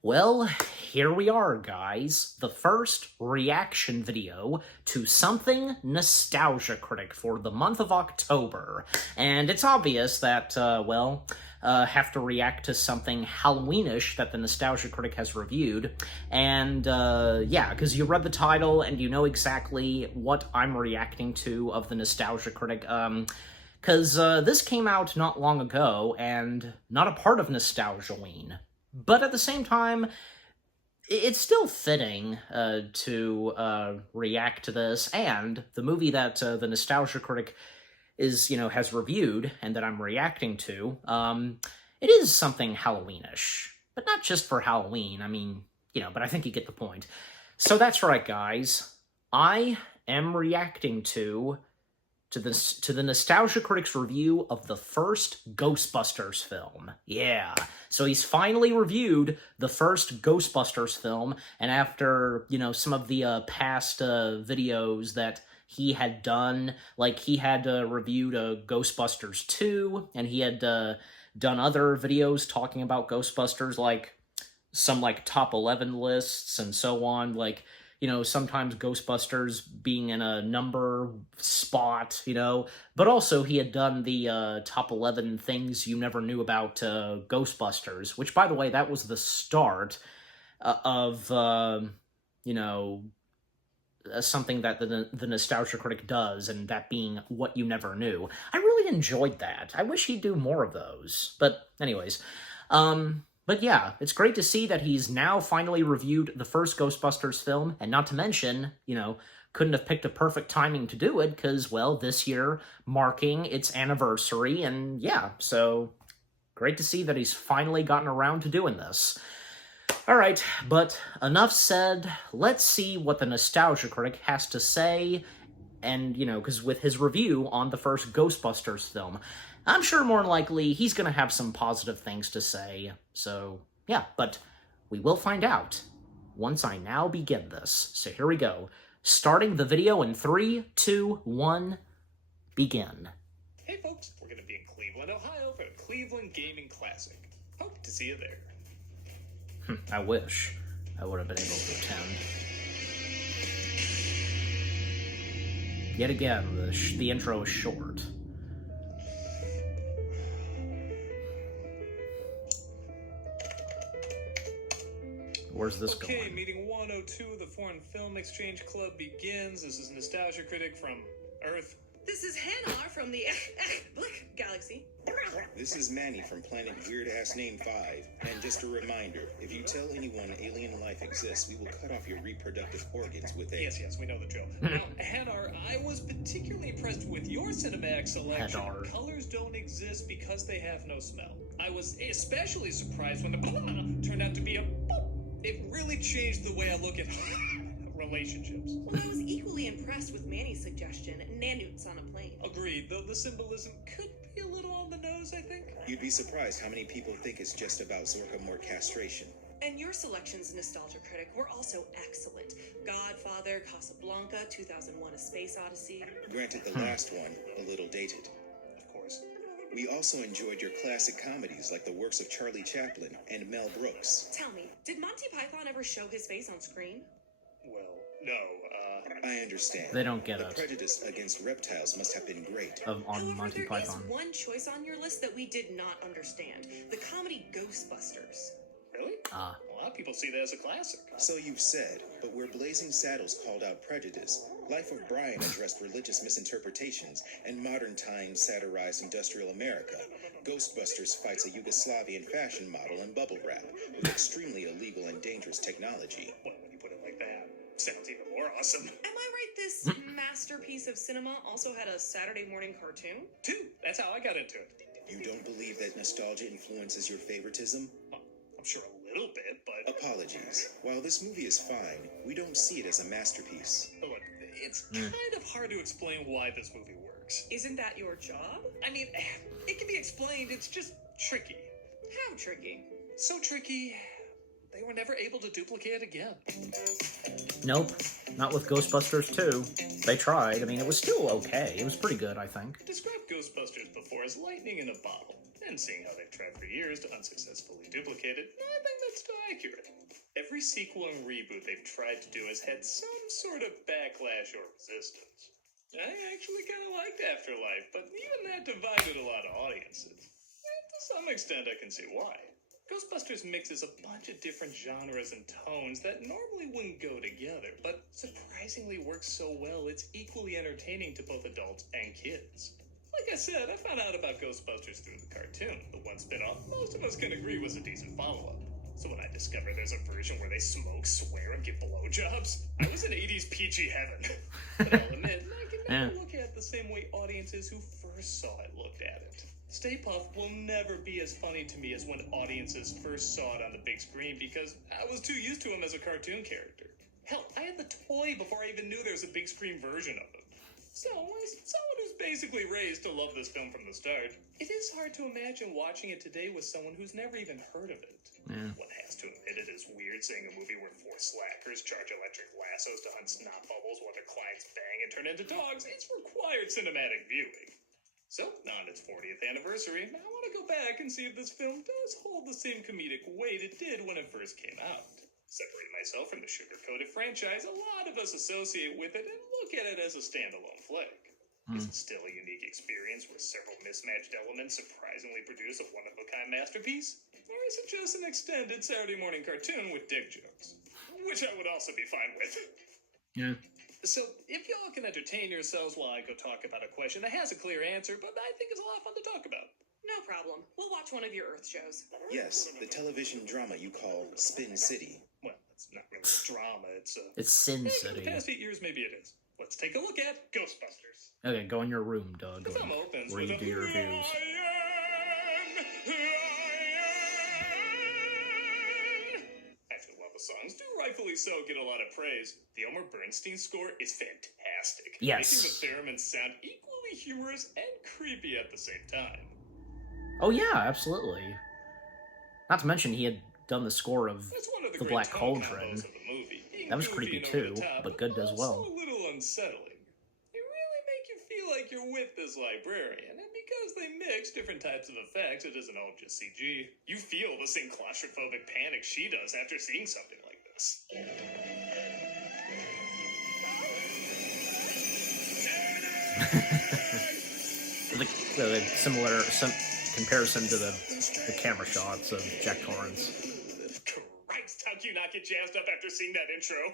Well, here we are, guys. The first reaction video to something Nostalgia Critic for the month of October. And it's obvious that, have to react to something Halloweenish that the Nostalgia Critic has reviewed. And, yeah, because you read the title and you know exactly what I'm reacting to of the Nostalgia Critic. Because this came out not long ago and not a part of Nostalgiaween. But at the same time, it's still fitting to react to this, and the movie that the Nostalgia Critic has reviewed and that I'm reacting to, it is something Halloweenish. But not just for Halloween, but I think you get the point. So that's right, guys. I am reacting to the Nostalgia Critic's review of the first Ghostbusters film. Yeah. So he's finally reviewed the first Ghostbusters film, and after, some of the past videos that he had done, like he had reviewed Ghostbusters 2, and he had done other videos talking about Ghostbusters, like some top 11 lists and so on, sometimes Ghostbusters being in a number spot, but also he had done the top 11 things you never knew about Ghostbusters, which, by the way, that was the start of, something that the Nostalgia Critic does, and that being what you never knew. I really enjoyed that. I wish he'd do more of those. But anyways, But yeah, it's great to see that he's now finally reviewed the first Ghostbusters film, and not to mention, couldn't have picked a perfect timing to do it, because, well, this year marking its anniversary, and yeah, so great to see that he's finally gotten around to doing this. Alright, but enough said, let's see what the Nostalgia Critic has to say, and, because with his review on the first Ghostbusters film, I'm sure more than likely he's going to have some positive things to say. So, yeah, but we will find out once I now begin this. So here we go. Starting the video in 3, 2, 1, begin. Hey folks, we're going to be in Cleveland, Ohio for the Cleveland Gaming Classic. Hope to see you there. I wish I would have been able to attend. Yet again, the intro is short. Where's this going? Okay, meeting 102 of the Foreign Film Exchange Club begins. This is Nostalgia Critic from Earth. This is Hannah from the Galaxy. This is Manny from Planet Weird Ass Name 5. And just a reminder, if you tell anyone alien life exists, we will cut off your reproductive organs with a... Yes, we know the drill. Now, Hanar, I was particularly impressed with your cinematic selection. Hanar. Colors don't exist because they have no smell. I was especially surprised when the turned out to be a boop. It really changed the way I look at relationships. Well, I was equally impressed with Manny's suggestion, nanoots on a plane. Agreed, though the symbolism could be a little on the nose, I think. You'd be surprised how many people think it's just about Zorkamore castration. And your selections, Nostalgia Critic, were also excellent. Godfather, Casablanca, 2001: A Space Odyssey. Granted, the last one, a little dated. Of course. We also enjoyed your classic comedies like the works of Charlie Chaplin and Mel Brooks. Tell me, did Monty Python ever show his face on screen? Well, no, I understand. They don't get the it. prejudice against reptiles must have been great. On However, Monty there Python. is one choice on your list that we did not understand. The comedy Ghostbusters. Really? Ah. A lot of people see that as a classic. So you've said, but where Blazing Saddles called out prejudice, Life of Brian addressed religious misinterpretations, and Modern Times satirized industrial America, Ghostbusters fights a Yugoslavian fashion model in bubble wrap with extremely illegal and dangerous technology. Well, when you put it like that, sounds even more awesome. Am I right this masterpiece of cinema also had a Saturday morning cartoon? Two, that's how I got into it. You don't believe that nostalgia influences your favoritism? Well, I'm sure a little bit, but... Apologies. While this movie is fine, we don't see it as a masterpiece. Look, it's kind of hard to explain why this movie works. Isn't that your job? I mean, it can be explained, it's just tricky. How tricky? So tricky they were never able to duplicate again. Nope, not with Ghostbusters 2. They tried. I mean, it was still okay. It was pretty good, I think. Describe Ghostbusters before as lightning in a bottle, and seeing how they've tried for years to unsuccessfully duplicate it, I think that's still accurate. Every sequel and reboot they've tried to do has had some sort of backlash or resistance. I actually kind of liked Afterlife, but even that divided a lot of audiences. And to some extent, I can see why. Ghostbusters mixes a bunch of different genres and tones that normally wouldn't go together, but surprisingly works so well it's equally entertaining to both adults and kids. Like I said, I found out about Ghostbusters through the cartoon, the one spin-off most of us can agree was a decent follow-up. So when I discovered there's a version where they smoke, swear, and give blowjobs, I was in 80s PG heaven. But I'll admit, I can never look at it the same way audiences who first saw it looked at it. Stay Puft will never be as funny to me as when audiences first saw it on the big screen because I was too used to him as a cartoon character. Hell, I had the toy before I even knew there was a big screen version of him. So, as someone who's basically raised to love this film from the start, it is hard to imagine watching it today with someone who's never even heard of it. One has to admit it is weird seeing a movie where 4 slackers charge electric lassos to hunt snot bubbles while their clients bang and turn into dogs. It's required cinematic viewing. So, on its 40th anniversary, I want to go back and see if this film does hold the same comedic weight it did when it first came out. Separating myself from the sugar-coated franchise, a lot of us associate with it and look at it as a standalone flick. Is it still a unique experience where several mismatched elements surprisingly produce a one-of-a-kind masterpiece? Or is it just an extended Saturday morning cartoon with dick jokes? Which I would also be fine with. Yeah. So, if y'all can entertain yourselves while I go talk about a question that has a clear answer, but I think is a lot of fun to talk about. No problem. We'll watch one of your Earth shows. Yes, the television drama you call Spin City. Well, it's not really a drama, it's Sin for City. the past 8 years, maybe it is. Let's take a look at Ghostbusters. Okay, go in your room, Doug. The film opens Where with you do your reviews. Actually, while the songs do rightfully so get a lot of praise, the Elmer Bernstein score is fantastic. Yes. Making the theremins sound equally humorous and creepy at the same time. Oh yeah, absolutely. Not to mention he had done the score of That's one of The great Black tone Cauldron. combos of the movie. Being That was goofy creepy and over too, the top, but good as also well. a little unsettling. They really make you feel like you're with this librarian, and because they mix different types of effects, it isn't all just CG. You feel the same claustrophobic panic she does after seeing something like this. the similar comparison to the camera shots of Jack Torrance. Christ, how can you not get jazzed up after seeing that intro?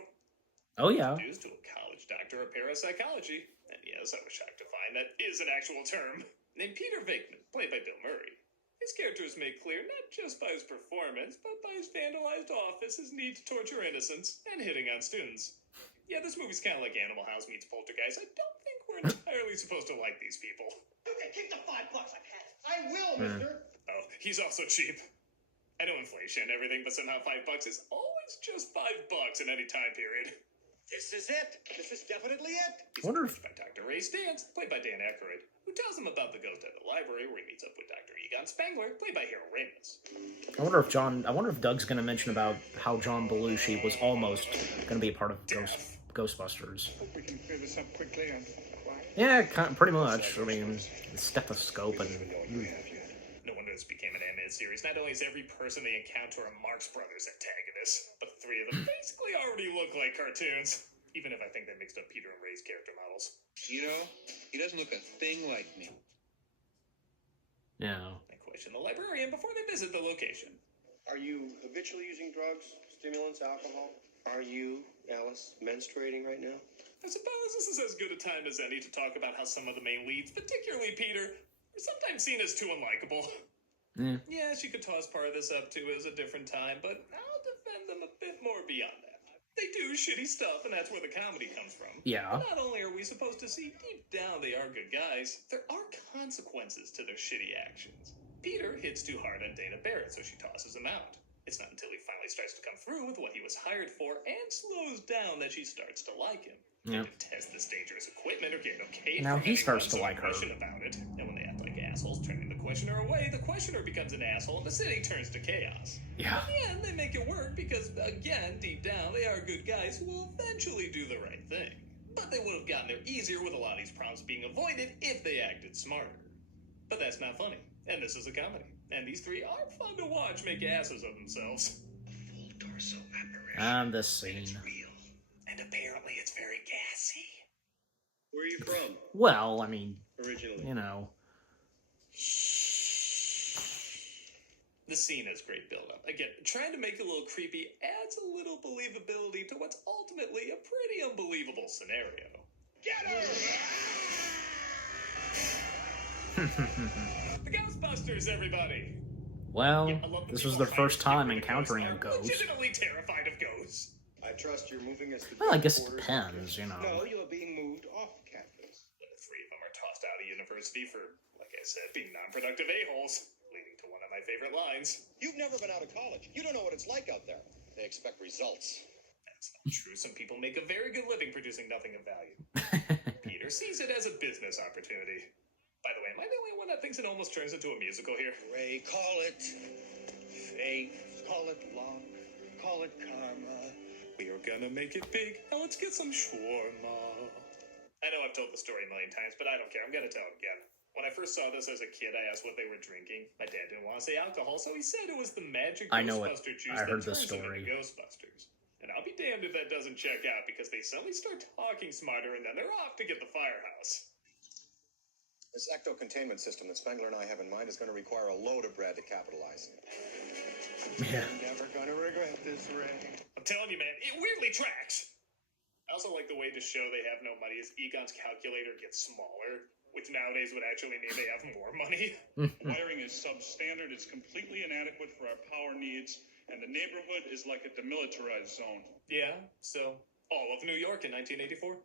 Oh yeah. Dues to a college doctor of parapsychology. And yes, I was shocked to find that is an actual term. Named Peter Venkman, played by Bill Murray. His character is made clear not just by his performance, but by his vandalized office, his need to torture innocents, and hitting on students. Yeah, this movie's kind of like Animal House meets Poltergeist. I don't think we're entirely supposed to like these people. You can keep the $5 I've had. I will, mister. Oh, he's also cheap. I know inflation and everything, but somehow $5 is always just $5 in any time period. This is it. This is definitely it. He's Wonder if- approached by Dr. Ray Stantz, played by Dan Aykroyd, who tells him about the ghost at the library, where he meets up with Dr. Egon Spengler, played by Harold Ramis. I wonder if Doug's gonna mention about how John Belushi was almost gonna be a part of Ghostbusters. Hope we can clear this up quickly and quiet. Yeah, pretty much. I mean, the stethoscope and No wonder this became an animated series. Not only is every person they encounter a Marx Brothers antagonist, but the 3 of them basically already look like cartoons. Even if I think they mixed up Peter and Ray's character models. You know, he doesn't look a thing like me. yeah. I question the librarian before they visit the location. Are you habitually using drugs, stimulants, alcohol? Are you, Alice, menstruating right now? I suppose this is as good a time as any to talk about how some of the main leads, particularly Peter, are sometimes seen as too unlikable. Yeah. Yes, you could toss part of this up to as a different time, but I'll defend them a bit more beyond that. They do shitty stuff, and that's where the comedy comes from. Yeah. Not only are we supposed to see deep down they are good guys, there are consequences to their shitty actions. Peter hits too hard on Dana Barrett, so she tosses him out. It's not until he finally starts to come through with what he was hired for and slows down that she starts to like him. Yeah. They detest this dangerous equipment or get okay Now from he anyone, starts to so like her. question about it. And when they act like assholes, turning the questioner away, the questioner becomes an asshole and the city turns to chaos. Yeah. In the end, they make it work because, again, deep down, they are good guys who will eventually do the right thing. But they would have gotten there easier with a lot of these problems being avoided if they acted smarter. But that's not funny, and this is a comedy. And these three are fun to watch make asses of themselves. Full torso apparition. And this scene. Real. And apparently it's very gassy. Where are you from, Well, I mean, originally? you know. The scene has great build-up. Again, trying to make it a little creepy adds a little believability to what's ultimately a pretty unbelievable scenario. Get her! The Ghostbusters, everybody! Well, Yeah, I love this the was people their first time hired to get rid of encountering a ghosts. I'm ghost. legitimately terrified of ghosts. I trust you're moving us to Well, I guess it quarters. depends, you know. No, you are being moved off campus. The three of them are tossed out of university for, like I said, being non-productive a-holes, leading to one of my favorite lines. You've never been out of college. You don't know what it's like out there. They expect results. That's not true. Some people make a very good living producing nothing of value. Peter sees it as a business opportunity. By the way, am I the only one that thinks it almost turns into a musical here? Ray, call it fate, call it luck, call it karma. We are gonna make it big. Now let's get some shawarma. I know I've told the story a million times, but I don't care. I'm gonna tell it again. When I first saw this as a kid, I asked what they were drinking. My dad didn't want to say alcohol, so he said it was the magic I know it. Ghostbuster juice I heard that this turns them story. into Ghostbusters. And I'll be damned if that doesn't check out, because they suddenly start talking smarter, and then they're off to get the firehouse. This ecto-containment system that Spengler and I have in mind is going to require a load of Brad to capitalize. Yeah. You're never going to regret this, Ray. I'm telling you, man, it weirdly tracks. I also like the way to show they have no money is Egon's calculator gets smaller, which nowadays would actually mean they have more money. Wiring is substandard, it's completely inadequate for our power needs, and the neighborhood is like a demilitarized zone. Yeah, so all of New York in 1984.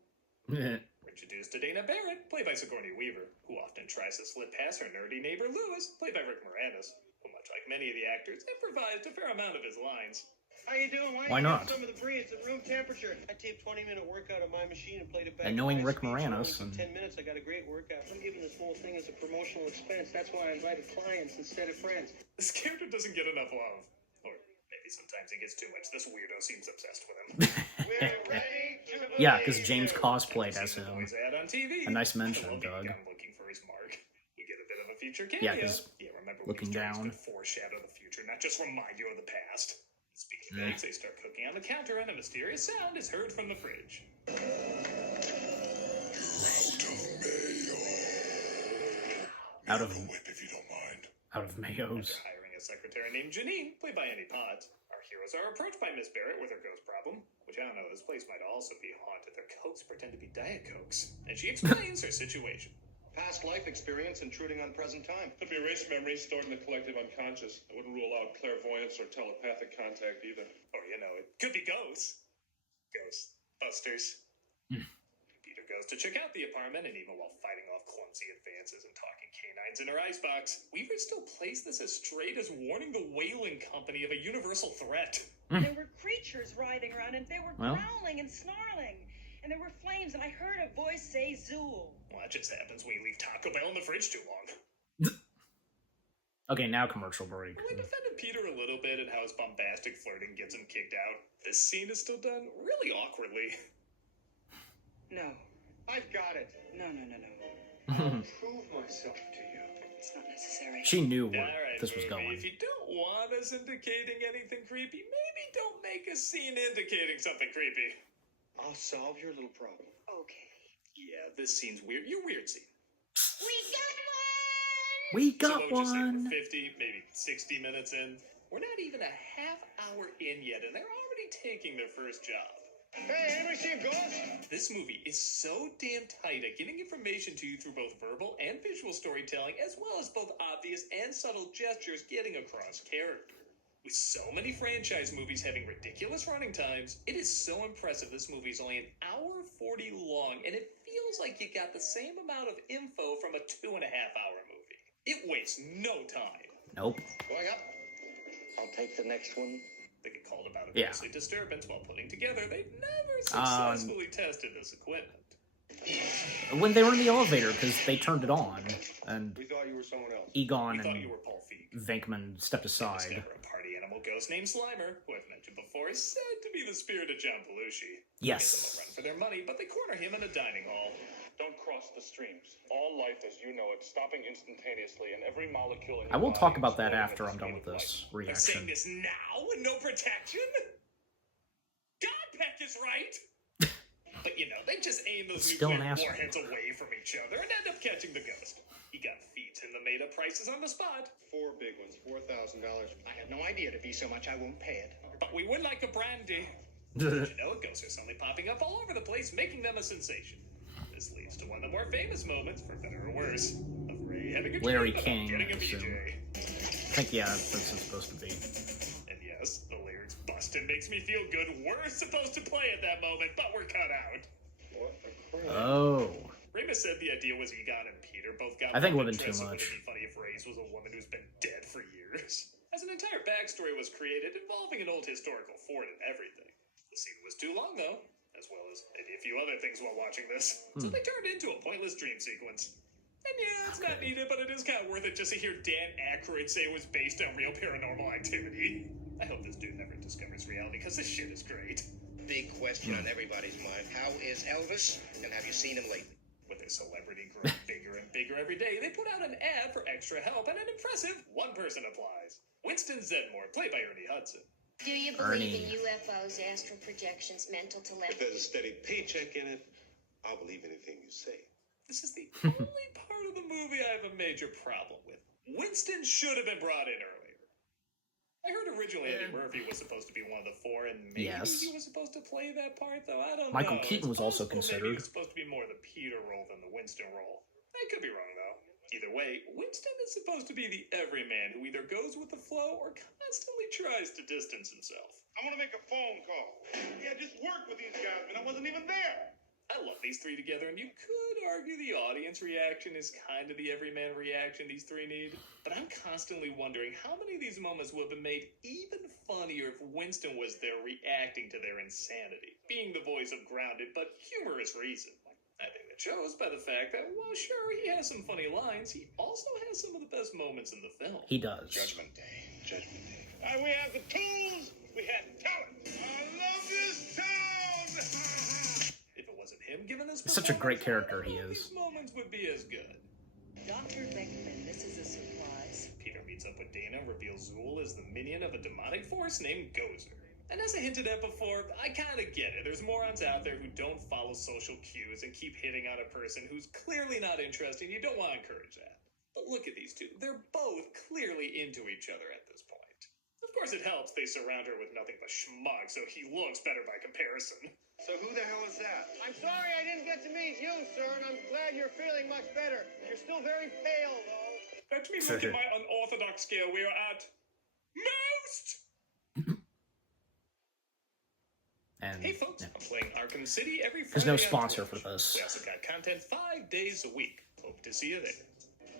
Introduced to Dana Barrett, played by Sigourney Weaver, who often tries to slip past her nerdy neighbor Lewis, played by Rick Moranis, who, much like many of the actors, improvised a fair amount of his lines. How you doing? Why don't you not? have some of the brie? It's at room temperature. I taped 20-minute workout on my machine and played it back. And knowing at Rick high speed, Moranis so only and- 10 minutes, I got a great workout. I'm giving this whole thing as a promotional expense. That's why I invited clients instead of friends. This character doesn't get enough love. Or maybe sometimes he gets too much. This weirdo seems obsessed with him. We're ready to Yeah, because James cosplayed as Seen the him. boys ad on TV. A nice mention, Hello, Doug. I'm looking for his mark. We get a bit of a future cameo. Yeah, 'cause remember looking when these stories down. could foreshadow the future, not just remind you of the past. Speaking of eggs, they start cooking on the counter, and a mysterious sound is heard from the fridge. Out of Whip if you don't mind. out of Mayo's. After hiring a secretary named Janine, played by Annie Potts, our heroes are approached by Miss Barrett with her ghost problem, which I don't know, this place might also be haunted. Their cokes pretend to be Diet Cokes, and she explains her situation. Past life experience intruding on present time. Could be erased memories stored in the collective unconscious. I wouldn't rule out clairvoyance or telepathic contact either. Or, you know, it could be ghosts. Ghostbusters. Peter goes to check out the apartment, and even while fighting off clumsy advances and talking canines in her icebox, Weaver still plays this as straight as warning the whaling company of a universal threat. There were creatures writhing around, and they were Well. growling and snarling. And there were flames, and I heard a voice say Zool. Well, that just happens when you leave Taco Bell in the fridge too long. Okay, now commercial break. Well, I defended Peter a little bit and how his bombastic flirting gets him kicked out. This scene is still done really awkwardly. No. I've got it. No. I'll prove myself to you. It's not necessary. She knew where Alright, this was movie, going. if you don't want us indicating anything creepy, maybe don't make a scene indicating something creepy. I'll solve your little problem. Okay. Yeah, this scene's weird. Your weird scene. We So got what would you say, one. we're 50, maybe 60 minutes in? We're not even a half hour in yet, and they're already taking their first job. Hey, anybody see a ghost? This movie is so damn tight at getting information to you through both verbal and visual storytelling, as well as both obvious and subtle gestures getting across character. With so many franchise movies having ridiculous running times, it is so impressive this movie is only an hour 40 long, and it feels like you got the same amount of info from a 2.5-hour movie. It wastes no time. Nope. Going up. I'll take the next one. They get called about a Yeah. ghostly disturbance while putting together. They've never successfully tested this equipment. When they were in the elevator, because they turned it on, and We thought you were someone else. Egon We thought and you were Paul Feig. Venkman stepped aside. Discover a party animal ghost named Slimer, who I've mentioned before, is said to be the spirit of John Belushi. Yes. Gives them a run for their money, but they corner him in a dining hall. Don't cross the streams. All life as you know it, stopping instantaneously, and every molecule in I your will body talk about that exploding at after the I'm done speed with of this They're saying reaction. this now and no protection? God Peck is right! But you know, they just aim those It's still an nuclear asshole. warheads away from each other and end up catching the ghost. He got feet and the made-up prices on the spot. 4 big ones, $4,000. I had no idea it'd be so much I won't pay it. But we would like a brandy. But you know, ghosts are suddenly popping up all over the place, making them a sensation. This leads to one of the more famous moments, for better or worse, of Ray having a Larry dream about King, getting a I assume. BJ. I think, yeah, that's what it's supposed to be. And yes, the lyrics busted makes me feel good. We're supposed to play at that moment, but we're cut out. What the crap? Oh. Ramus said the idea was Egon and Peter both got I think it love would've been too interest, so much. Wouldn't it be funny if Reyes was a woman who's been dead for years? As an entire backstory was created involving an old historical fort and everything. The scene was too long, though, as well as maybe a few other things while watching this. So they turned into a pointless dream sequence. And yeah, it's not needed, but it is kind of worth it just to hear Dan Aykroyd say it was based on real paranormal activity. I hope this dude never discovers reality, because this shit is great. Big question on everybody's mind. How is Elvis? And have you seen him lately? With their celebrity growing bigger and bigger every day, they put out an ad for extra help, and an impressive one person applies. Winston Zedmore, played by Ernie Hudson. Do you believe in UFOs, astral projections, mental If telepathy? there's a steady paycheck in it, I'll believe anything you say. This is the only part of the movie I have a major problem with. Winston should have been brought in earlier. I heard originally Eddie Murphy was supposed to be one of the four, and maybe Yes. he was supposed to play that part, though I don't Michael know. Keaton It's was also possible Maybe considered. he was supposed to be more the Peter role than the Winston role. I could be wrong, though. Either way, Winston is supposed to be the everyman who either goes with the flow or constantly tries to distance himself. I want to make a phone call. Yeah, just work with these guys, man. I wasn't even there. I love these three together, and you could argue the audience reaction is kind of the everyman reaction these three need. But I'm constantly wondering how many of these moments would have been made even funnier if Winston was there reacting to their insanity, being the voice of grounded but humorous reason. I think that shows by the fact that, while sure, he has some funny lines, he also has some of the best moments in the film. He does. Judgment Day. Judgment Day. We have the tools. We have talent. I love this town. If it wasn't him giving this He's such a great performance, character, I don't he know if is. These moments would be as good. Dr. Beckman, this is a surprise. Peter meets up with Dana, reveals Zool is the minion of a demonic force named Gozer. And as I hinted at before, I kinda get it. There's morons out there who don't follow social cues and keep hitting on a person who's clearly not interested, and you don't want to encourage that. But look at these two. They're both clearly into each other at this point. Of course it helps they surround her with nothing but schmuck, so he looks better by comparison. So who the hell is that? I'm sorry I didn't get to meet you, sir, and I'm glad you're feeling much better. You're still very pale, though. Let me look at my unorthodox scale. We are at most! And Hey folks, yeah. I'm playing Arkham City every Friday. There's no on sponsor Twitch. for this. We also got content 5 days a week. Hope to see you there.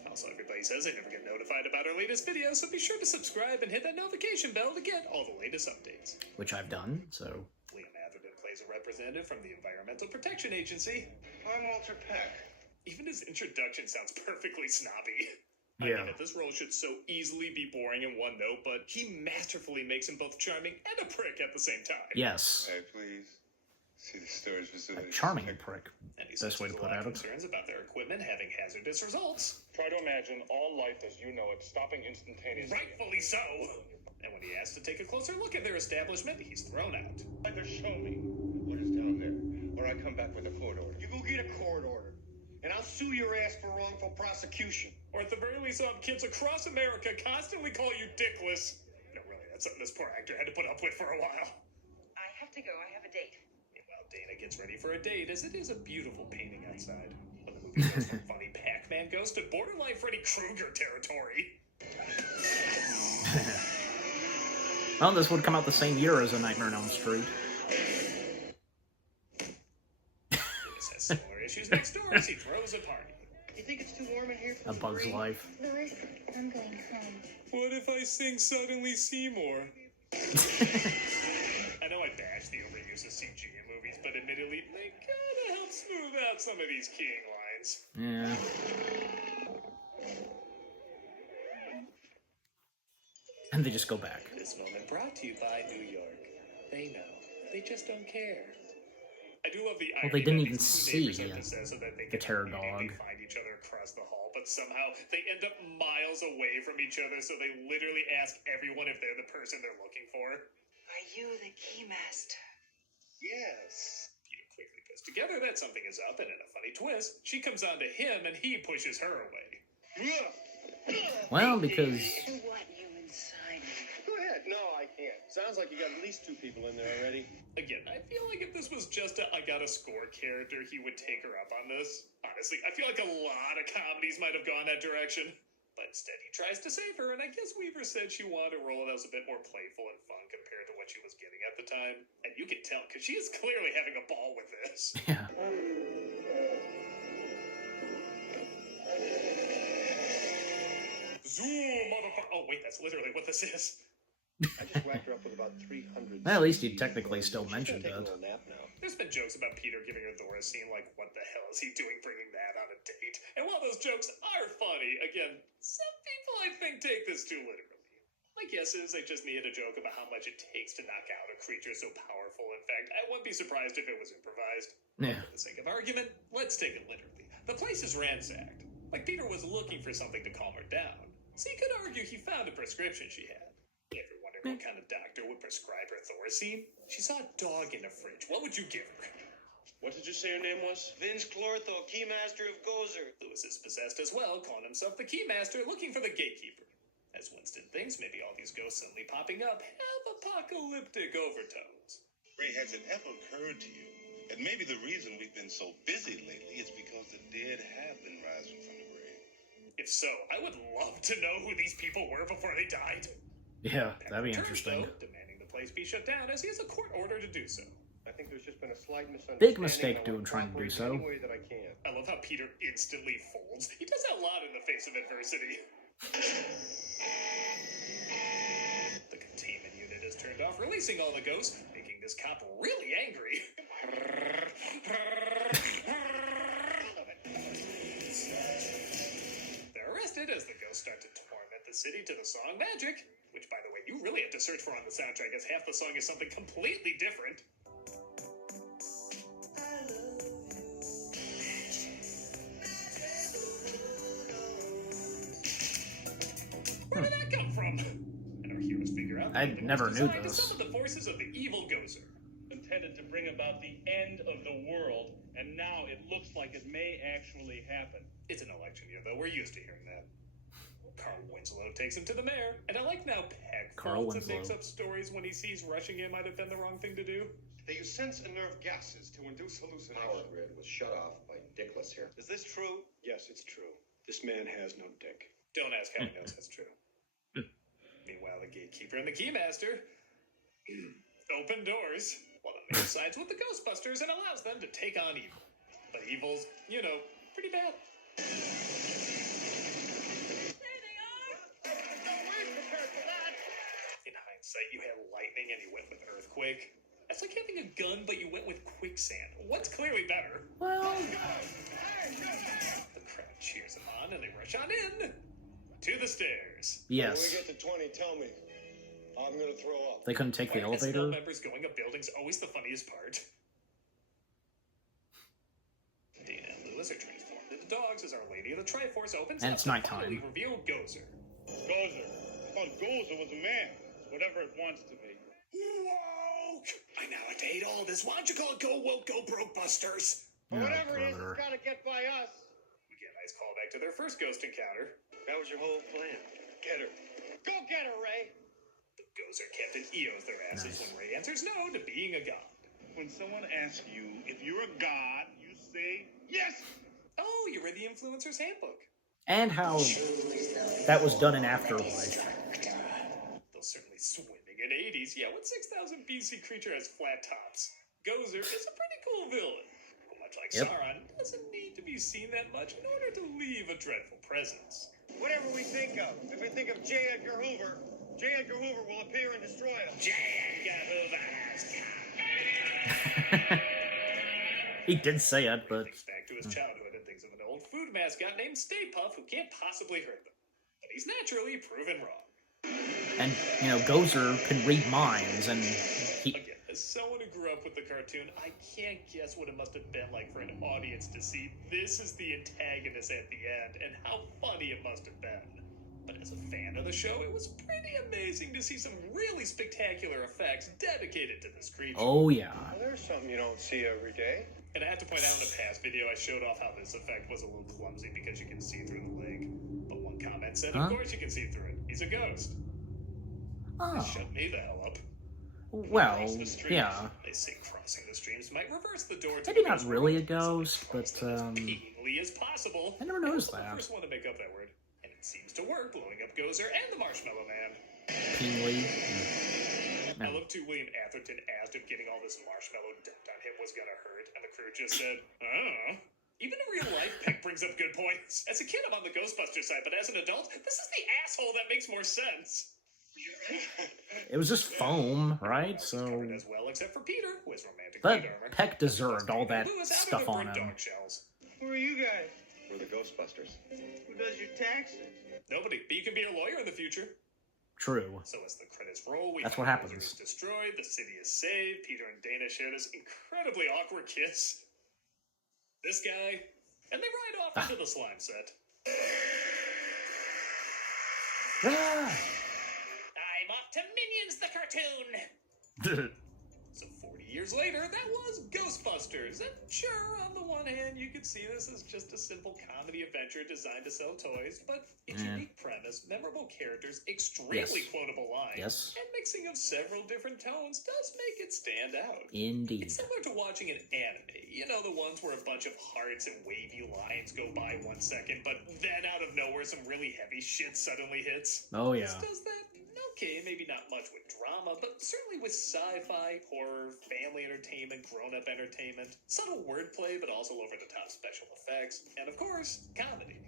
Also, everybody says they never get notified about our latest videos, so be sure to subscribe and hit that notification bell to get all the latest updates. Which I've done, so... Liam Atherton plays a representative from the Environmental Protection Agency. I'm Walter Peck. Even his introduction sounds perfectly snobby. I Yeah. mean, that this role should so easily be boring in one note, but he masterfully makes him both charming and a prick at the same time. Yes. Hey, please. See the storage A facility. charming prick. And he Best says way to there's a put lot of it. concerns about their equipment having hazardous results. Try to imagine all life as you know it, stopping instantaneously. Rightfully so. And when he asks to take a closer look at their establishment, he's thrown out. Either show me What is down there? Or I come back with a court order. You go get a court order, and I'll sue your ass for wrongful prosecution. Or at the very least, I'll have kids across America constantly call you dickless. No, really, that's something this poor actor had to put up with for a while. I have to go. I have a date. Meanwhile, Dana gets ready for a date, as it is a beautiful painting outside. But the movie goes from funny Pac-Man ghost to borderline Freddy Krueger territory. Well, this would come out the same year as A Nightmare on Elm Street. This has similar issues next door as he throws a party. You think it's too warm in here for A me to Bug's breathe? Life. Louis, I'm going home. What if I sing Suddenly Seymour? I know I bash the overuse of CG in movies, but admittedly, they kinda help smooth out some these keying lines. Yeah. And they just go back. This moment brought to you by New York. They know. They just don't care. I do love the Well, they didn't irony that even these two see neighbors are possessed so that they the can terror immediately dog. find each other across the hall, but somehow they end up miles away from each other, so they literally ask everyone if they're the person they're looking for. Are you the keymaster? Yes. Peter quickly puts together that something is up, and in a funny twist, she comes on to him and he pushes her away. Well, because... I want you inside me. Go ahead. No, I can't. Sounds like you got at least 2 people in there already. Again, I feel like if this was just a I got a score character, he would take her up on this. Honestly, I feel like a lot of comedies might have gone that direction. But instead, he tries to save her, and I guess Weaver said she wanted a role that was a bit more playful and fun compared to what she was getting at the time. And you can tell, because she is clearly having a ball with this. Yeah. Zoom, motherfucker! Oh, wait, that's literally what this is. I just whacked her up with about 300. Well, at least you technically still She's mentioned gonna take it. a little nap now. There's been jokes about Peter giving her Thor a scene like, what the hell is he doing bringing that on a date? And while those jokes are funny, again, some people I think take this too literally. My guess is they just needed a joke about how much it takes to knock out a creature so powerful. In fact, I wouldn't be surprised if it was improvised. Yeah. For the sake of argument, let's take it literally. The place is ransacked. Like Peter was looking for something to calm her down. So you could argue he found a prescription she had. You ever wondered what kind of doctor would prescribe her Thorazine? She saw a dog in the fridge. What would you give her? What did you say her name was? Vince Clortho, Keymaster of Gozer. Lewis is possessed as well, calling himself the Keymaster, looking for the Gatekeeper. As Winston thinks maybe all these ghosts suddenly popping up have apocalyptic overtones. Ray, has it ever occurred to you that maybe the reason we've been so busy lately is because the dead have been rising from the grave? If so, I would love to know who these people were before they died. Yeah, that'd be Returns, interesting. though, demanding the place be shut down as he has a court order to do so. I think there's just been a slight misunderstanding. Big mistake and I doing want trying to do so. any way that I can. I love how Peter instantly folds. He does that a lot in the face of adversity. The containment unit is turned off, releasing all the ghosts, making this cop really angry. They're arrested as the ghosts start to torment the city to the song Magic, which, by the way, you really have to search for on the soundtrack, as half the song is something completely different. Where did that come from? And our heroes figure out that I it never was knew designed to this. summon the forces of the evil Gozer. Intended to bring about the end of the world, and now it looks like it may actually happen. It's an election year, though. We're used to hearing that. Carl Winslow takes him to the mayor, and I like now Peck Carl folds and makes Winslow. up stories when he sees rushing in might have been the wrong thing to do. They use sense and nerve gases to induce hallucination. Power grid was shut off by Dickless here. Is this true? Yes, it's true. This man has no dick. Don't ask how he knows that's true. Meanwhile, the Gatekeeper and the Keymaster open doors, while the mayor sides with the Ghostbusters and allows them to take on evil. But evil's, you know, pretty bad. There they are! In hindsight, you had lightning and you went with earthquake. That's like having a gun, but you went with quicksand. What's clearly better? Well, The crowd cheers him on, and they rush on in to the stairs. When we yes. get to 20, tell me. I'm gonna throw up. They couldn't take the Why are SNL elevator. members going up buildings always the funniest part? Dana and Lewis are transformed into dogs as Our Lady of the Triforce opens And up it's to nighttime. finally reveal Gozer. Gozer. I thought Gozer was a man. Whatever it wants to be. Woke! I now have to hate all this. Why don't you call it Go Woke, Go Broke Busters? Oh, Whatever it is, brother. it's gotta get by us. We get a nice callback to their first ghost encounter. That was your whole plan. Get her. Go get her, Ray. The Gozer Captain EOs their asses Nice. when Ray answers no to being a god. When someone asks you if you're a god, you say yes. Oh, you read the Influencer's Handbook. And how that was done in Afterlife. Though certainly swimming in 80s, yeah, what 6000 BC creature has flat tops? Gozer is a pretty cool villain. But much like Yep. Sauron, doesn't need to be seen that much in order to leave a dreadful presence. Whatever we think of. If we think of J. Edgar Hoover, J. Edgar Hoover will appear and destroy us. J. Edgar Hoover has come. He did say it, but Thinks back to his childhood and thinks of an old food mascot named Stay Puft who can't possibly hurt them. But he's naturally proven wrong. And, you know, Gozer can read minds, and he... Again, as someone who grew up with the cartoon, I can't guess what it must have been like for an audience to see this is the antagonist at the end, and how funny it must have been. But as a fan of the show, it was pretty amazing to see some really spectacular effects dedicated to this creature. Oh, yeah. Well, there's something you don't see every day. And I have to point out in a past video, I showed off how this effect was a little clumsy because you can see through the leg. But one comment said, of course you can see through it. He's a ghost. Oh. Shut me the hell up. Well, yeah. They say crossing the streams might reverse the door to Maybe not really a ghost, but, as painfully as possible. I never noticed that. I'm the first one to make up that word. And it seems to work, blowing up Gozer and the Marshmallow Man. Kingly. I love too William Atherton asked if getting all this marshmallow dumped on him was gonna hurt, and the crew just said, oh. Even in real life, Peck brings up good points. As a kid, I'm on the Ghostbusters side, but as an adult, this is the asshole that makes more sense. It was just foam, right? So... As well, except for Peter, who has romantic but weight armor. Peck deserved all that stuff on him. Who are you guys? We're the Ghostbusters. Who does your taxes? Nobody, but you can be a lawyer in the future. True. So as the credits roll, That's what happens. Is destroyed, the city is saved, Peter and Dana share this incredibly awkward kiss. This guy, and they ride off into the slime set. I'm off to Minions the cartoon! So 40 years later, that was Ghostbusters. And sure, on the one hand, you could see this as just a simple comedy adventure designed to sell toys, but its unique premise, memorable characters, extremely quotable lines, and mixing of several different tones does make it stand out. Indeed. It's similar to watching an anime. You know, the ones where a bunch of hearts and wavy lines go by 1 second, but then out of nowhere, some really heavy shit suddenly hits. Oh, yeah. This does that. Okay, maybe not much with drama, but certainly with sci-fi, horror, family entertainment, grown-up entertainment, subtle wordplay, but also over-the-top special effects, and of course, comedy.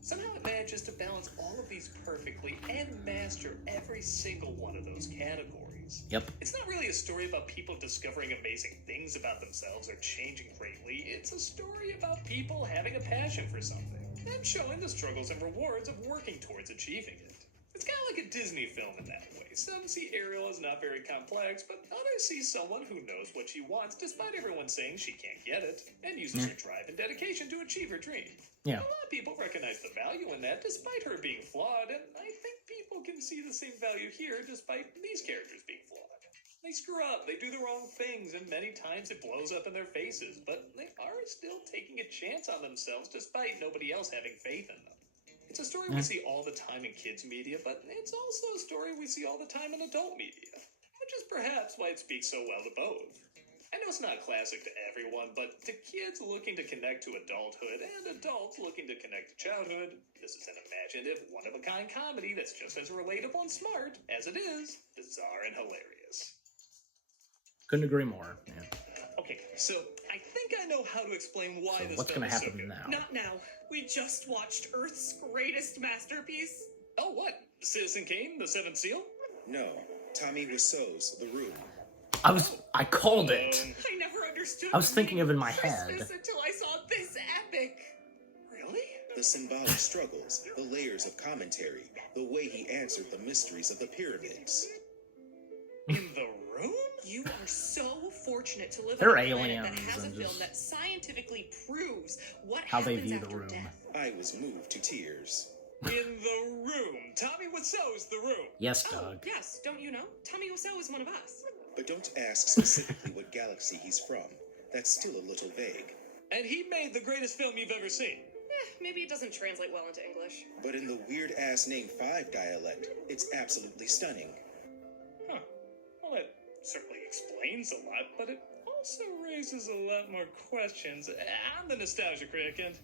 Somehow it manages to balance all of these perfectly and master every single one of those categories. Yep. It's not really a story about people discovering amazing things about themselves or changing greatly. It's a story about people having a passion for something and showing the struggles and rewards of working towards achieving it. It's kind of like a Disney film in that way. Some see Ariel as not very complex, but others see someone who knows what she wants despite everyone saying she can't get it, and uses her drive and dedication to achieve her dream. Yeah. A lot of people recognize the value in that despite her being flawed, and I think people can see the same value here despite these characters being flawed. They screw up, they do the wrong things, and many times it blows up in their faces, but they are still taking a chance on themselves despite nobody else having faith in them. It's a story we see all the time in kids' media, but it's also a story we see all the time in adult media, which is perhaps why it speaks so well to both. I know it's not classic to everyone, but to kids looking to connect to adulthood and adults looking to connect to childhood, this is an imaginative, one-of-a-kind comedy that's just as relatable and smart as it is bizarre and hilarious. Couldn't agree more. Yeah. Okay, so I think I know how to explain why this what's film gonna is so happen good. now? Not now. We just watched Earth's greatest masterpiece. Oh, what? Citizen Kane, the Seventh Seal? No, Tommy Wiseau's The Room. I called it. I never understood. I was thinking of it in my Christmas head. until I saw this epic. Really? The symbolic struggles, the layers of commentary, the way he answered the mysteries of the pyramids. In The Room? You are so fortunate to live They're on a planet aliens that has a and film just that scientifically proves what how they happens view the after room. death. I was moved to tears. In The Room. Tommy Wiseau's The Room. Yes, Oh, Doug. yes. Don't you know? Tommy Wiseau is one of us. But don't ask specifically what galaxy he's from. That's still a little vague. And he made the greatest film you've ever seen. Maybe it doesn't translate well into English. But in the weird-ass Name 5 dialect, it's absolutely stunning. Huh. Well, that certainly explains a lot, but it also raises a lot more questions. I'm the Nostalgia Critic, and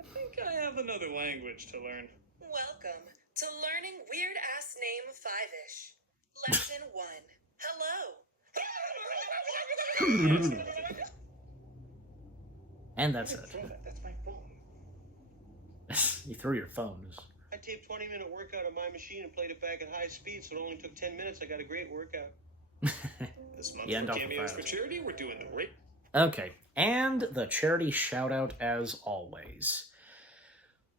I think I have another language to learn. Welcome to Learning Weird-Ass Name 5-ish. Lesson 1. Hello. And that's it. That's my phone. You threw your phones. I taped 20-minute workout on my machine and played it back at high speed, so it only took 10 minutes. I got a great workout. This month Yeah, for and off Cameos the for file. Charity, we're doing the Okay, and the charity shout-out as always.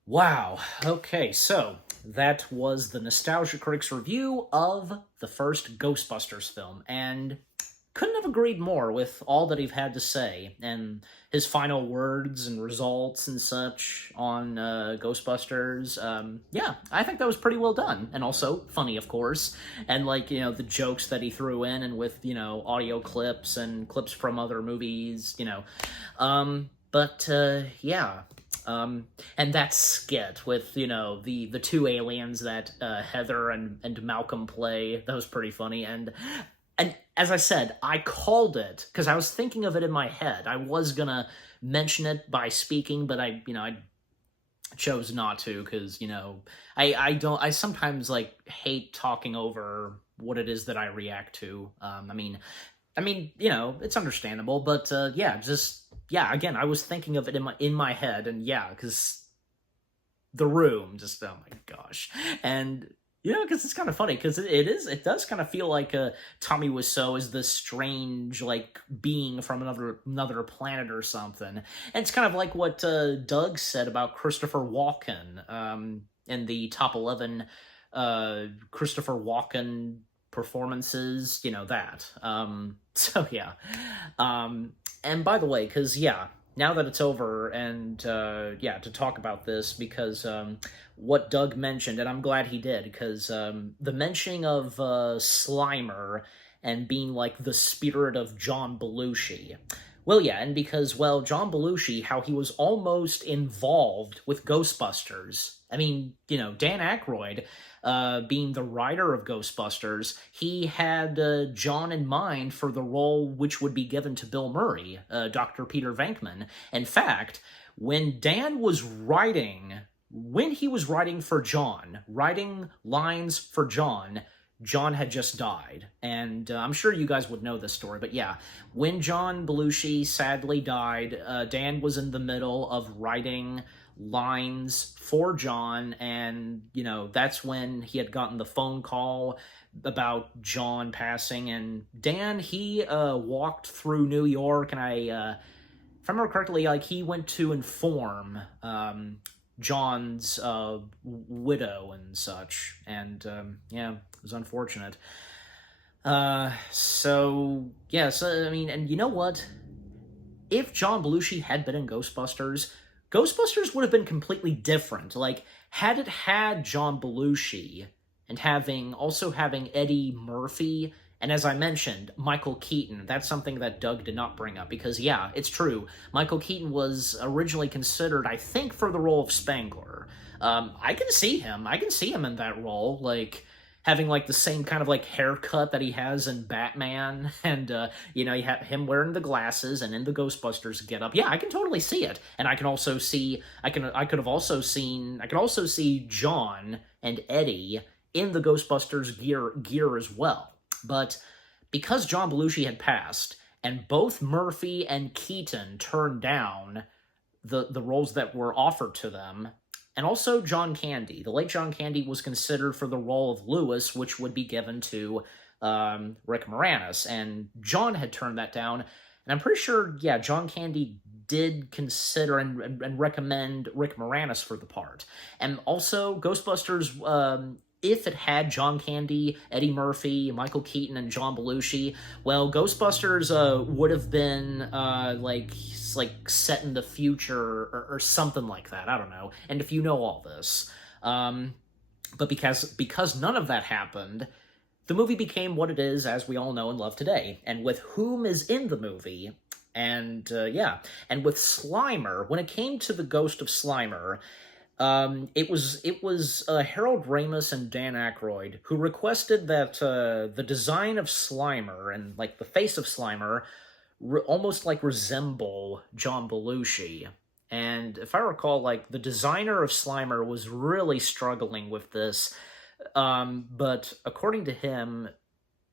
Wow, okay, so that was the Nostalgia Critic's review of the first Ghostbusters film, and couldn't have agreed more with all that he had to say, and his final words and results and such on Ghostbusters. Yeah, I think that was pretty well done, and also funny, of course, and, like, you know, the jokes that he threw in, and with, you know, audio clips and clips from other movies, you know. Yeah. And that skit with, you know, the two aliens that Heather and Malcolm play, that was pretty funny, and as I said, I called it, because I was thinking of it in my head. I was gonna mention it by speaking, but I chose not to, because, you know, I sometimes, like, hate talking over what it is that I react to. I mean, you know, it's understandable, but, yeah, again, I was thinking of it in my head, and yeah, because The Room, just, oh my gosh, and, you know, because it's kind of funny, because it does kind of feel like Tommy Wiseau is this strange, like, being from another planet or something, and it's kind of like what Doug said about Christopher Walken, in the top 11 Christopher Walken performances, you know, that. So yeah. And by the way, because, yeah, now that it's over, and, yeah, to talk about this, because, what Doug mentioned, and I'm glad he did, because, the mentioning of, Slimer and being, like, the spirit of John Belushi. Well, yeah, and because, well, John Belushi, how he was almost involved with Ghostbusters. I mean, you know, Dan Aykroyd, being the writer of Ghostbusters, he had John in mind for the role which would be given to Bill Murray, Dr. Peter Venkman. In fact, when Dan was writing for John, writing lines for John, John had just died, and I'm sure you guys would know this story, but yeah, when John Belushi sadly died, Dan was in the middle of writing lines for John, and, you know, that's when he had gotten the phone call about John passing, and Dan, he walked through New York, and if I remember correctly, like, he went to inform John's widow and such, and yeah, it was unfortunate. So yeah, so I mean, and you know what? If John Belushi had been in Ghostbusters, Ghostbusters would have been completely different. Like, had it had John Belushi and also having Eddie Murphy, and as I mentioned, Michael Keaton, that's something that Doug did not bring up, because, yeah, it's true. Michael Keaton was originally considered, I think, for the role of Spangler. I can see him in that role, like, having, like, the same kind of, like, haircut that he has in Batman, and, you know, you have him wearing the glasses and in the Ghostbusters getup. Yeah, I can totally see it. And I can also see, I could also see John and Eddie in the Ghostbusters gear as well. But because John Belushi had passed, and both Murphy and Keaton turned down the roles that were offered to them, and also John Candy. The late John Candy was considered for the role of Lewis, which would be given to Rick Moranis, and John had turned that down, and I'm pretty sure, yeah, John Candy did consider and recommend Rick Moranis for the part. And also, Ghostbusters, if it had John Candy, Eddie Murphy, Michael Keaton, and John Belushi, well, Ghostbusters would have been, like set in the future, or something like that, I don't know, and if you know all this. But because none of that happened, the movie became what it is, as we all know and love today, and with whom is in the movie, and, yeah, and with Slimer, when it came to the ghost of Slimer, it was Harold Ramis and Dan Aykroyd who requested that the design of Slimer and, like, the face of Slimer almost, like, resemble John Belushi. And if I recall, like, the designer of Slimer was really struggling with this, but according to him,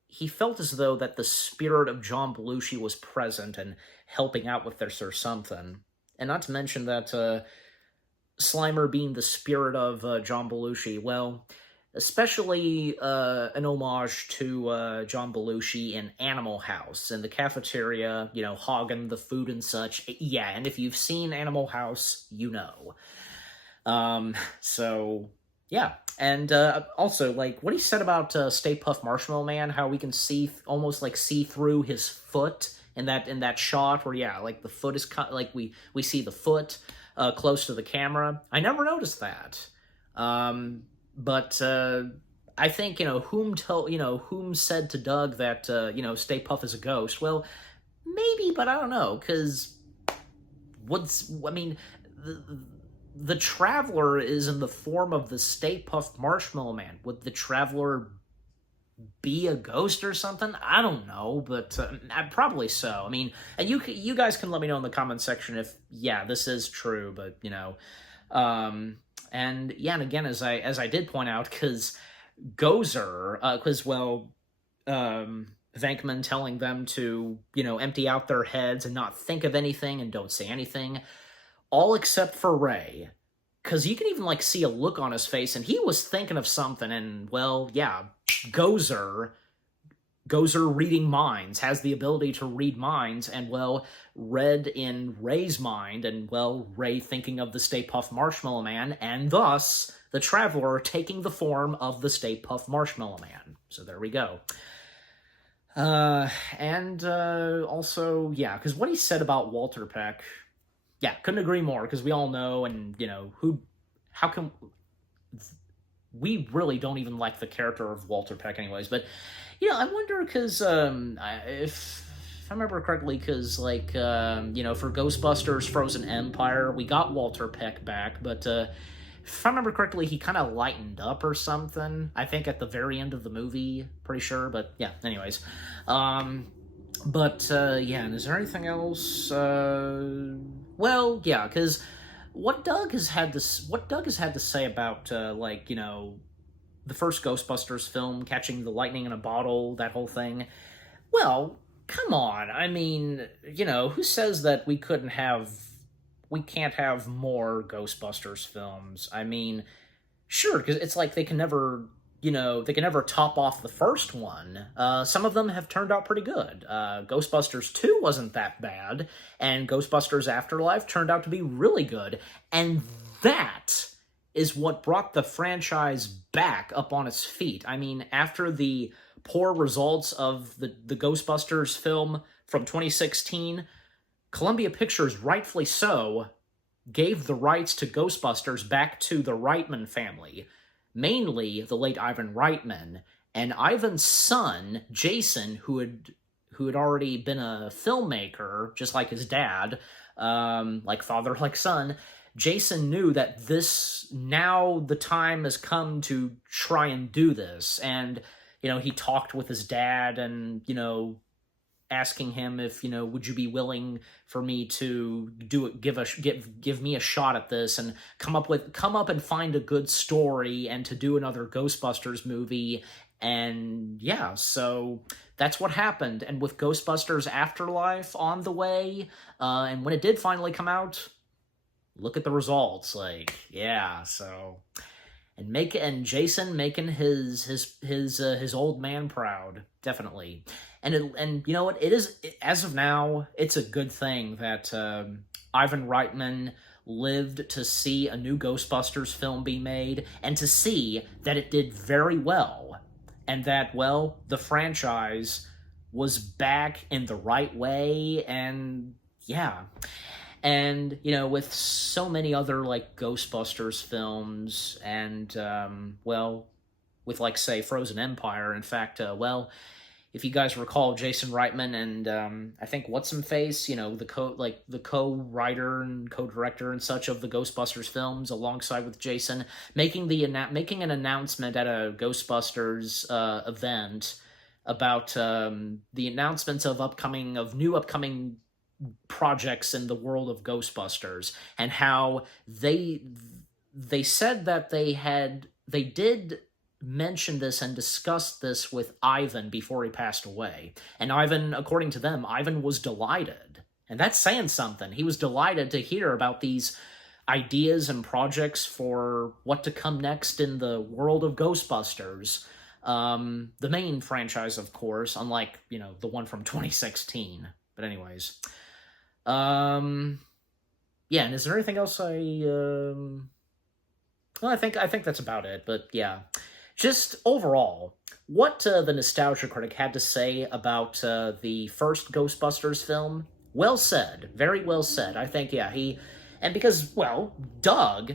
he felt as though that the spirit of John Belushi was present and helping out with this or something. And not to mention that Slimer being the spirit of John Belushi, well, especially an homage to John Belushi in Animal House, in the cafeteria, you know, hogging the food and such. Yeah, and if you've seen Animal House, you know. So, yeah. And also, like, what he said about Stay Puft Marshmallow Man, how we can see, almost, like, see through his foot in that shot where, yeah, like, the foot is cut, like, we see the foot close to the camera. I never noticed that. But I think, you know, whom said to Doug that, you know, Stay Puft is a ghost? Well, maybe, but I don't know, because the Traveler is in the form of the Stay Puft Marshmallow Man. Would the Traveler be a ghost or something? I don't know, but probably so. I mean, and you guys can let me know in the comment section if, yeah, this is true, but, you know, and yeah, and again, as I did point out, because Gozer, Venkman telling them to, you know, empty out their heads and not think of anything and don't say anything, all except for Ray, because you can even, like, see a look on his face, and he was thinking of something, and, well, yeah, Gozer reading minds, has the ability to read minds, and, well, read in Ray's mind, and, well, Ray thinking of the Stay Puft Marshmallow Man, and thus, the Traveler taking the form of the Stay Puft Marshmallow Man. So there we go. Also, yeah, because what he said about Walter Peck, yeah, couldn't agree more, because we all know, and, you know, we really don't even like the character of Walter Peck anyways, but, you know, I wonder, because, if I remember correctly, because, like, you know, for Ghostbusters Frozen Empire, we got Walter Peck back, but, if I remember correctly, he kind of lightened up or something, I think at the very end of the movie, pretty sure, but, yeah, anyways, yeah, and is there anything else? Well, yeah, because what Doug has had to say about, like, you know, the first Ghostbusters film, catching the lightning in a bottle, that whole thing, well, come on, I mean, you know, who says that we can't have more Ghostbusters films? I mean, sure, because it's like they can never top off the first one. Some of them have turned out pretty good. Ghostbusters 2 wasn't that bad, and Ghostbusters Afterlife turned out to be really good, and that is what brought the franchise back up on its feet. I mean, after the poor results of the Ghostbusters film from 2016, Columbia Pictures, rightfully so, gave the rights to Ghostbusters back to the Reitman family, mainly the late Ivan Reitman, and Ivan's son, Jason, who had already been a filmmaker, just like his dad, like father, like son. Jason knew that now the time has come to try and do this, and, you know, he talked with his dad and, you know, asking him if, you know, would you be willing for me to do it, give me a shot at this, and come up and find a good story and to do another Ghostbusters movie. And yeah, so that's what happened. And with Ghostbusters Afterlife on the way, and when it did finally come out, look at the results. Like, yeah, so, and Jason making his old man proud, definitely. And you know what? As of now, it's a good thing that Ivan Reitman lived to see a new Ghostbusters film be made, and to see that it did very well, and that, well, the franchise was back in the right way, and yeah. And, you know, with so many other, like, Ghostbusters films, and, well, with, like, say, Frozen Empire, in fact, well, if you guys recall, Jason Reitman and, I think What's-Him-Face, you know, the co-writer and co-director and such of the Ghostbusters films, alongside with Jason, making an announcement at a Ghostbusters event about the announcements of new upcoming projects in the world of Ghostbusters, and how they said that they did mention this and discussed this with Ivan before he passed away. And Ivan, according to them, Ivan was delighted. And that's saying something. He was delighted to hear about these ideas and projects for what to come next in the world of Ghostbusters. The main franchise, of course, unlike, the one from 2016. But anyways. Yeah, and is there anything else well, I think that's about it, but yeah. Just overall, what the Nostalgia Critic had to say about the first Ghostbusters film, well said. Very well said. I think, yeah, and because, well,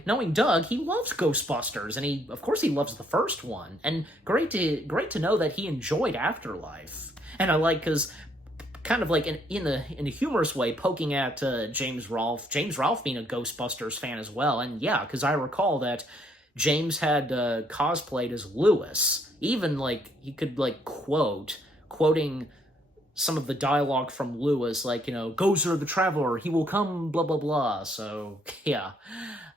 knowing Doug, he loves Ghostbusters, and of course he loves the first one, and great to know that he enjoyed Afterlife. And I like, because kind of like in a humorous way, poking at James Rolfe being a Ghostbusters fan as well, and yeah, because I recall that James had cosplayed as Lewis, even, like, he could, like, quoting some of the dialogue from Lewis, like, Gozer the Traveler, he will come, blah, blah, blah. So, yeah.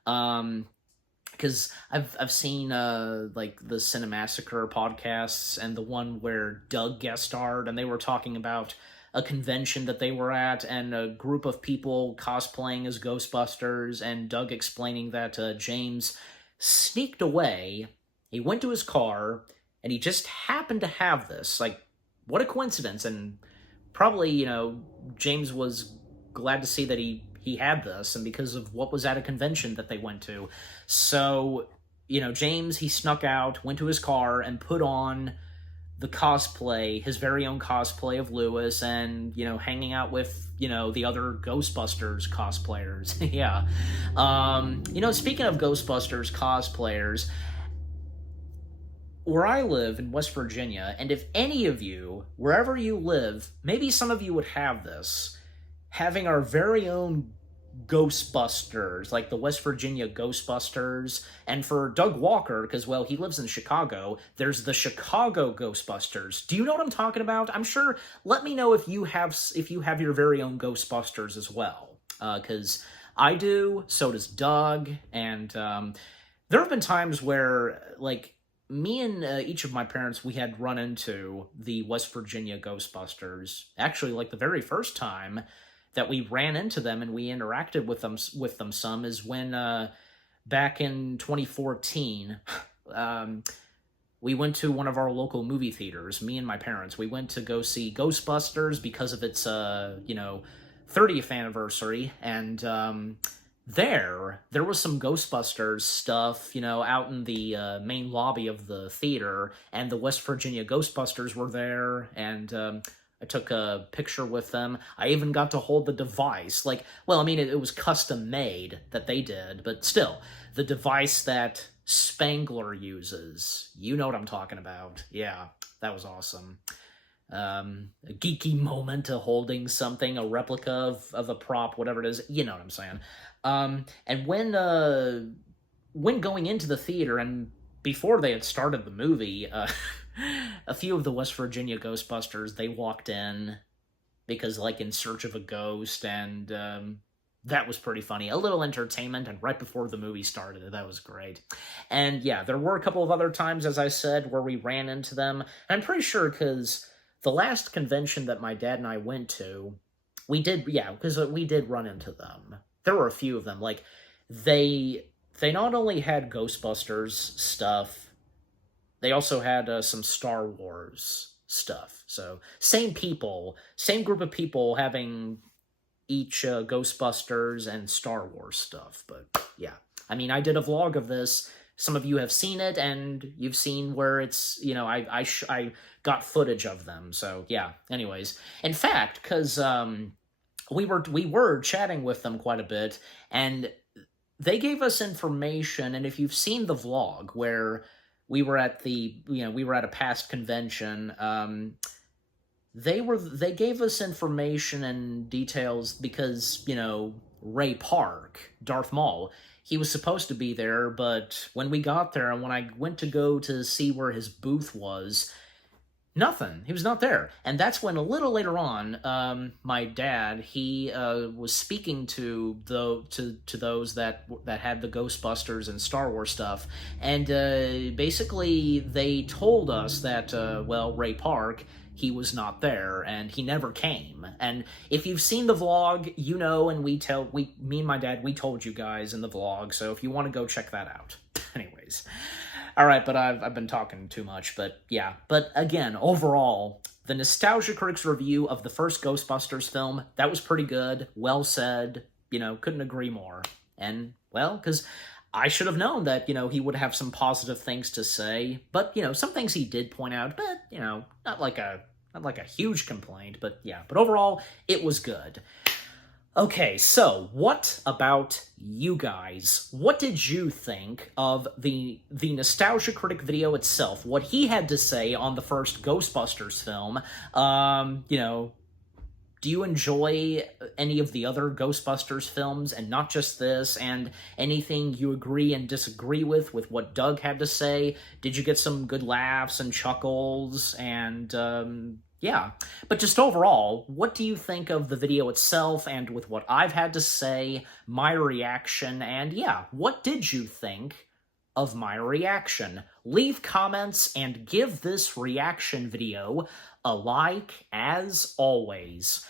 Because I've seen, like, the Cinemassacre podcasts and the one where Doug guest starred, and they were talking about a convention that they were at, and a group of people cosplaying as Ghostbusters, and Doug explaining that James sneaked away, he went to his car, and he just happened to have this. Like, what a coincidence, and probably, James was glad to see that he had this, and because of what was at a convention that they went to. So, James, he snuck out, went to his car, and put on the cosplay, his very own cosplay of Lewis, and, hanging out with, the other Ghostbusters cosplayers. Yeah. Speaking of Ghostbusters cosplayers, where I live in West Virginia, and if any of you, wherever you live, maybe some of you would have this, having our very own Ghostbusters, like the West Virginia Ghostbusters, and for Doug Walker, because, well, he lives in Chicago, there's the Chicago Ghostbusters. Do you know what I'm talking about? I'm sure, let me know if you have your very own Ghostbusters as well, because I do, so does Doug, and there have been times where, like, me and each of my parents, we had run into the West Virginia Ghostbusters, actually, like, the very first time that we ran into them and we interacted with them some is when back in 2014 we went to one of our local movie theaters, me and my parents. We went to go see Ghostbusters because of its 30th anniversary, and there was some Ghostbusters stuff, out in the main lobby of the theater, and the West Virginia Ghostbusters were there, and I took a picture with them. I even got to hold the device. Like, well, I mean, it was custom made that they did, but still, the device that Spangler uses. You know what I'm talking about. Yeah, that was awesome. A geeky moment of holding something, a replica of a prop, whatever it is. You know what I'm saying. And when going into the theater, and before they had started the movie, a few of the West Virginia Ghostbusters, they walked in because, like, in search of a ghost, and that was pretty funny. A little entertainment, and right before the movie started, that was great. And yeah, there were a couple of other times, as I said, where we ran into them. And I'm pretty sure because the last convention that my dad and I went to, we did run into them. There were a few of them. Like, they not only had Ghostbusters stuff, they also had some Star Wars stuff. So, same group of people having each Ghostbusters and Star Wars stuff. But, yeah. I mean, I did a vlog of this. Some of you have seen it, and you've seen where it's, I got footage of them. So, yeah. Anyways. In fact, because we were chatting with them quite a bit, and they gave us information, and if you've seen the vlog where we were at a past convention, they gave us information and details because, Ray Park, Darth Maul, he was supposed to be there, but when we got there and when I went to go to see where his booth was, nothing. He was not there. And that's when a little later on, my dad, he was speaking to those that had the Ghostbusters and Star Wars stuff, and basically they told us that Ray Park, he was not there, and he never came. And if you've seen the vlog, you know, and me and my dad, we told you guys in the vlog, so if you want to go check that out. Anyways. All right, but I've been talking too much, but yeah. But again, overall, the Nostalgia Critic's review of the first Ghostbusters film, that was pretty good, well said, you know, couldn't agree more. And, well, because I should have known that, you know, he would have some positive things to say, but, you know, some things he did point out, but, you know, not like a huge complaint, but yeah. But overall, it was good. Okay, so what about you guys? What did you think of the Nostalgia Critic video itself? What he had to say on the first Ghostbusters film? You know, do you enjoy any of the other Ghostbusters films, and not just this, and anything you agree and disagree with what Doug had to say? Did you get some good laughs and chuckles, and, yeah. But just overall, what do you think of the video itself, and with what I've had to say, my reaction, and yeah, what did you think of my reaction? Leave comments and give this reaction video a like, as always.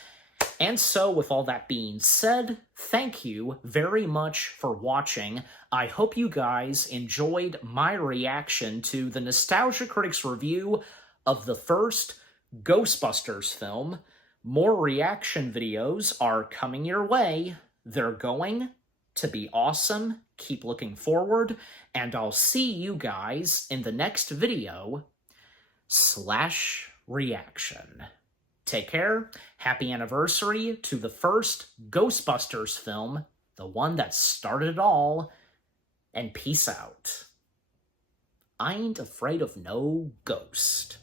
And so, with all that being said, thank you very much for watching. I hope you guys enjoyed my reaction to the Nostalgia Critic's review of the first Ghostbusters film. More reaction videos are coming your way. They're going to be awesome. Keep looking forward, and I'll see you guys in the next video / reaction. Take care. Happy anniversary to the first Ghostbusters film, the one that started it all, and peace out. I ain't afraid of no ghost.